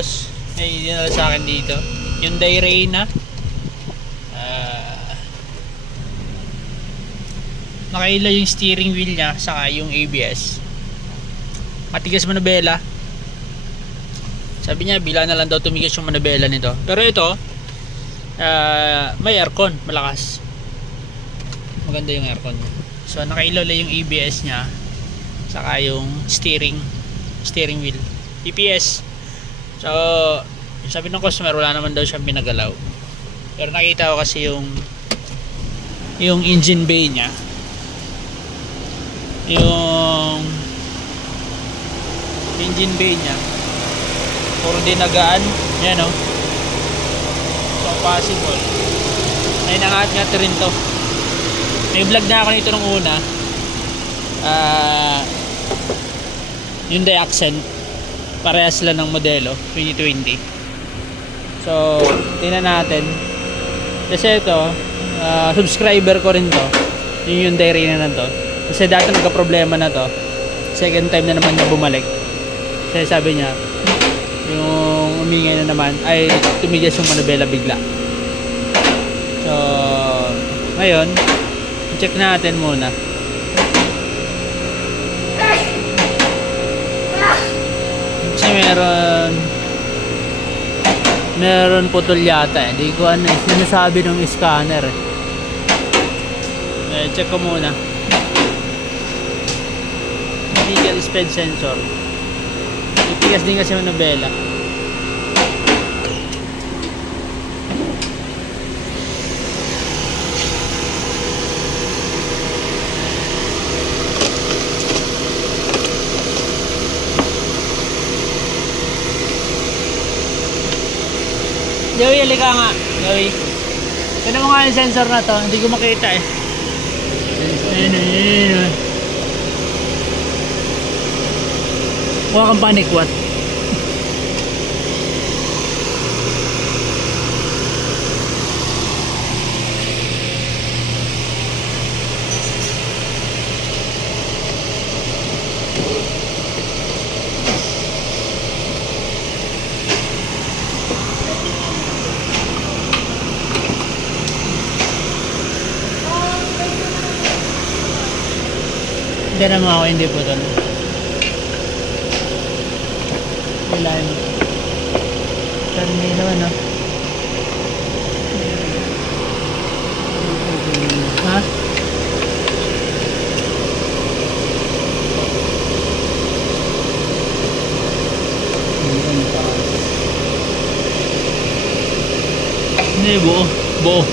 Tapos may dinala sa akin dito Hyundai Reyna. Nakaila yung steering wheel nya saka yung ABS. Matigas manubela. Sabi niya bila na lang daw tumigas yung manubela nito. Pero ito may aircon, malakas. Maganda yung aircon. So nakailaw lang yung ABS nya saka yung steering wheel. EPS. So sabi ng customer wala naman daw siyang pinagalaw. Pero nakita ko kasi yung engine bay nya. Yung engine bay nya puro dinagaan. Yan o. So possible ay nangat-ngat rin to. May vlog na ako nito nung una. Hyundai Accent. Parehas sila ng modelo 2020. So tingnan natin. Kasi ito subscriber ko rin to, yung Hyundai Reyna na to. Kasi dati nagka-problema na to. Second time na naman niya bumalik. Kasi sabi niya yung umingay na naman ay tumigas yung manubela bigla. So ngayon check natin muna. Kasi meron putol yata. Hindi ko ano sinasabi ng scanner check ko muna. Vehicle speed sensor. Itigas din kasi manubela. Joey, halika nga. Joey. Tignan mo nga yung sensor na to. Hindi ko makita eh. Ayun. Huwag kang panikwat. Hindi naman ako, hindi po doon. Ilan? Pero hindi naman, no? Ha? Hindi, buo. Buo.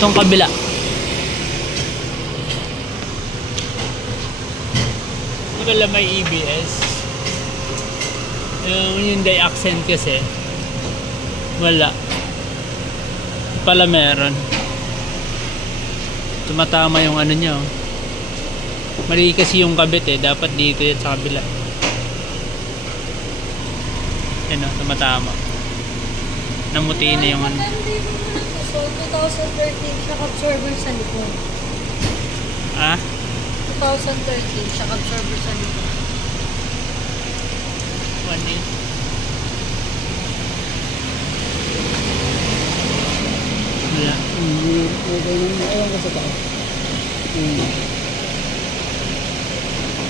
Itong kabila. Wala may EBS. Yung Hyundai Accent kasi wala. Pala meron. Tumatama yung ano niya. Mali kasi yung kabit eh. Dapat dito yan sa kabila. Yan o, tumatama. Namuti na yung ano. So 2013 siya absorber sa likod. Ah? 2013 siya absorber sa likod. 1.8. Wala. Ewan ko sa taas.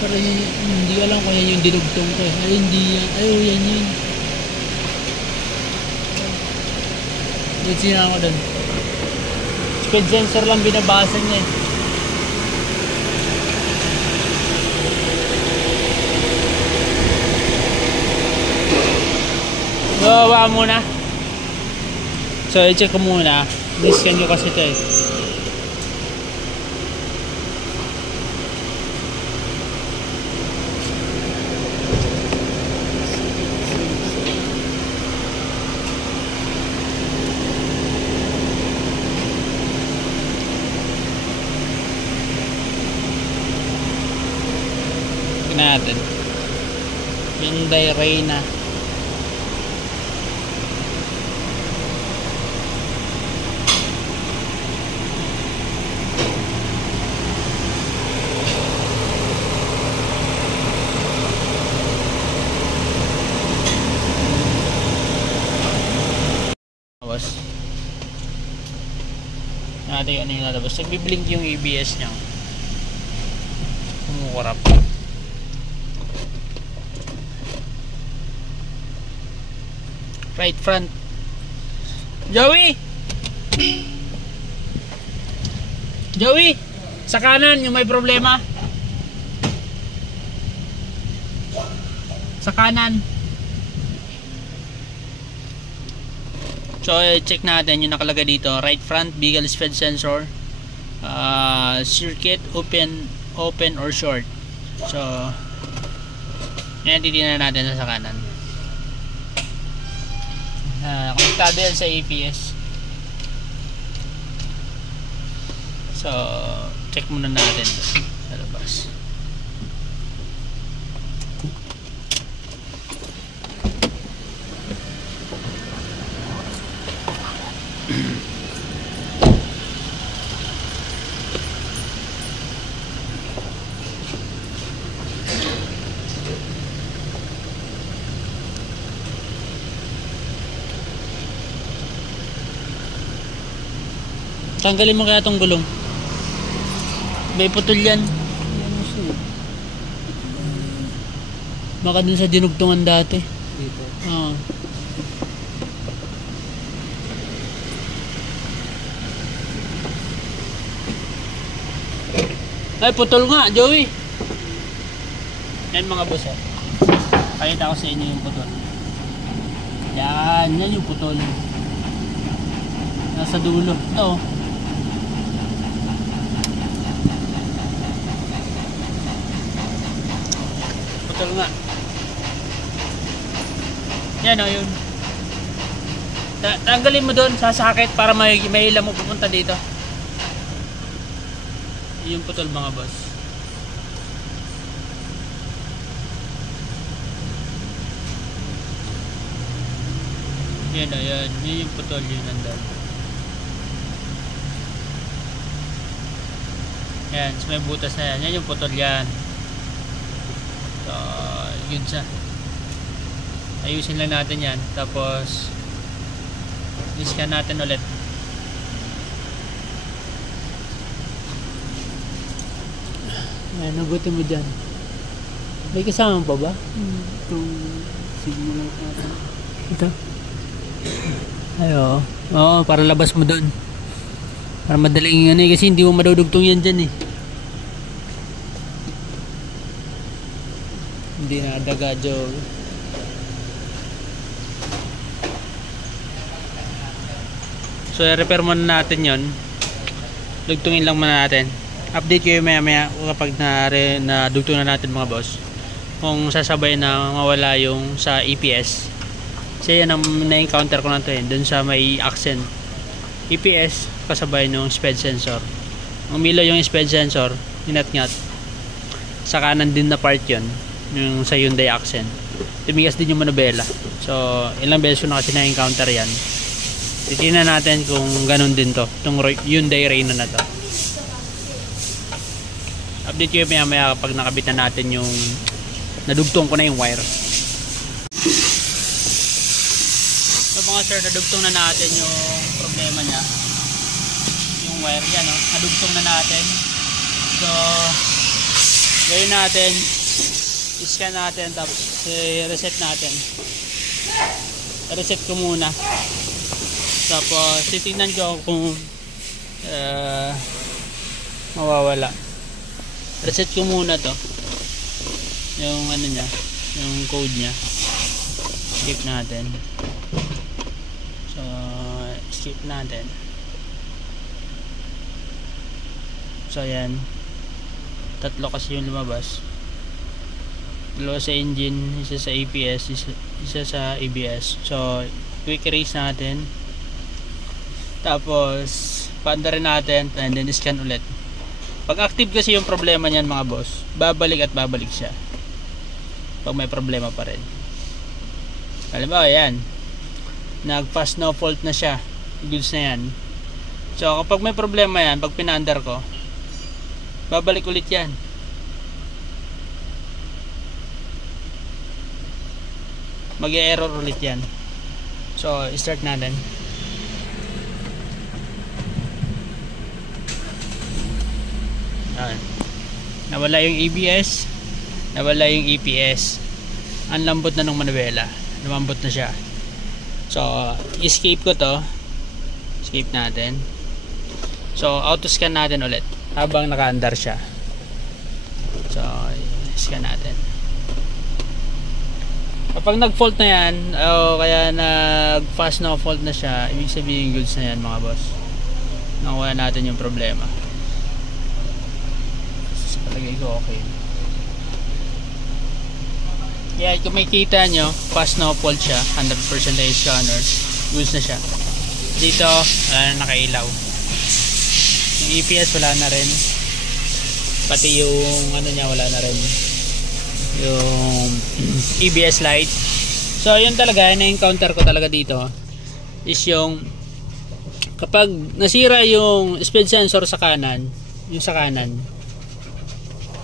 Pero hindi alam ko yan yung dinugtong ko. Ay hindi yan. Ay yan yun. Dito ako doon. Speed sensor lang binabasa niya eh. Bawa muna. So i-check ko muna. Discan ko kasi ito eh. Natin Hyundai Reyna. natin kung ano yung lalabas. Nagbiblink yung ABS niya. Kumukurap. Right front. Joey! Joey! Sa kanan yung may problema. Sa kanan. So, check natin yung nakalagay dito. Right front, vehicle speed sensor. Circuit, open or short. So, yan, titignan natin sa kanan. Konektado yan sa APS. So, check muna natin sa labas. Tanggalin mo kaya tong gulong. May putol yan. Baka dun sa dinugtungan dati. Dito. Oo. Ay, putol nga, Joey. Yan mga boss. Pakita ko sa inyo yung putol. Yan yung putol. Nasa dulo. Ito. Putol nga. Yan o yun. Tanggalin mo doon sa sakit para may ilam mo pupunta dito. Yung putol mga boss. Yan o yan. Yun yung putol yun nandun. Yan. So may butas na yan. Yan yung putol yan. So, yun siya. Ayusin lang natin yan. Tapos, i-scan natin ulit. Ayan, nagutin mo dyan. May kasama pa ba? Itong signal natin. Ito? Ay, oo. Oo, para labas mo doon. Para madaling ano eh, kasi hindi mo madudugtong yan dyan eh. Hindi na daga, Joe. So, i-repair muna natin yon. Dugtungin lang muna natin. Update kayo maya maya kapag na-dugtong na natin mga boss. Kung sasabay na mawala yung sa EPS. Kasi yan ang na-encounter ko na ito eh. Dun sa may accent. EPS kasabay ng speed sensor. Umilo yung speed sensor. Inat-ngat. Sa kanan din na part yon. Yung sa Hyundai Accent. Tumigas din yung manubela. So, ilang beses ko na kasi na-encounter yan. Titignan natin kung ganun din to. Itong Hyundai Reno na to. Update ko maya maya kapag nakabit na natin yung nadugtong ko na yung wire. So mga sir, nadugtong na natin yung problema niya. Yung wire yan, no? Nadugtong na natin. So, gawin natin, i-scan natin, tapos reset natin. Reset ko muna. Tapos titingnan ko kung mawawala. Reset ko muna to. Yung ano niya, yung code niya. Skip natin. So, skip natin. So, ayan. Tatlo kasi yung lumabas. Dalawa sa engine, isa sa APS, isa sa ABS. So, quick erase natin. Tapos, paanda rin natin and then scan ulit. Pag active kasi yung problema niyan mga boss, babalik at babalik siya. Pag may problema pa rin. Halimbawa yan, nag-pass no fault na siya, goods na yan. So kapag may problema yan, pag pinaandar ko, babalik ulit yan. Mag-error ulit yan. So start natin. Yan. Nawala yung ABS, nawala yung EPS. Ang lambot na ng manubela, lumambot na siya. So escape ko to, escape natin. So auto scan natin ulit habang naka-andar siya. So scan natin. Kapag nag-fault na yan, o kaya nag-fast no fault na siya, ibig sabihin goods na yan mga boss. Nakuha natin yung problema. So, palagay ko okay. Yeah, kung makikita nyo, fast no fault siya, 100% na yung scanner, goods na siya. Dito, wala na nakailaw. Yung EPS wala na rin. Pati yung ano niya wala na rin. Yung EBS light. So yun talaga, na-encounter ko talaga dito is yung kapag nasira yung speed sensor sa kanan, yung sa kanan,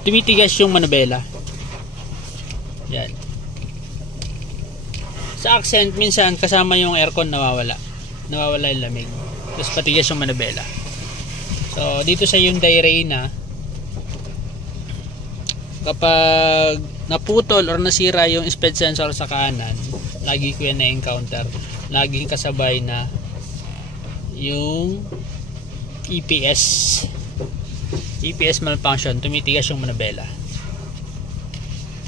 tumitigas yung manubela. Yan. Sa accent minsan kasama yung aircon nawawala yung lamig, tapos patigas yung manubela. So dito sa Hyundai Reyna, kapag naputol or nasira yung speed sensor sa kanan, lagi ko yan na-encounter. Laging kasabay na yung EPS malfunction, tumitigas yung manubela.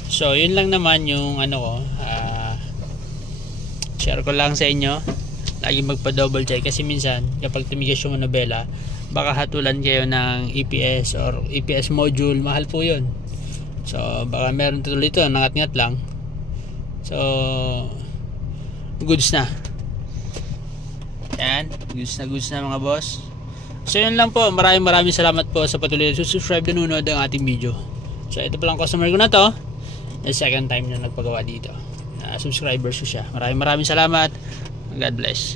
So yun lang naman yung ano ko, share ko lang sa inyo. Lagi magpa double check kasi minsan kapag tumigas yung manubela, baka hatulan kayo ng EPS or EPS module, mahal po yun. So baka meron tuloy ito, nangat-ngat lang. So goods na. Yan, goods na mga boss. So yun lang po, maraming salamat po sa patuloy na subscribe na nunod ang ating video. So ito pa lang customer ko na to, the second time na nagpagawa dito. Subscribers ko siya. Maraming salamat. God bless.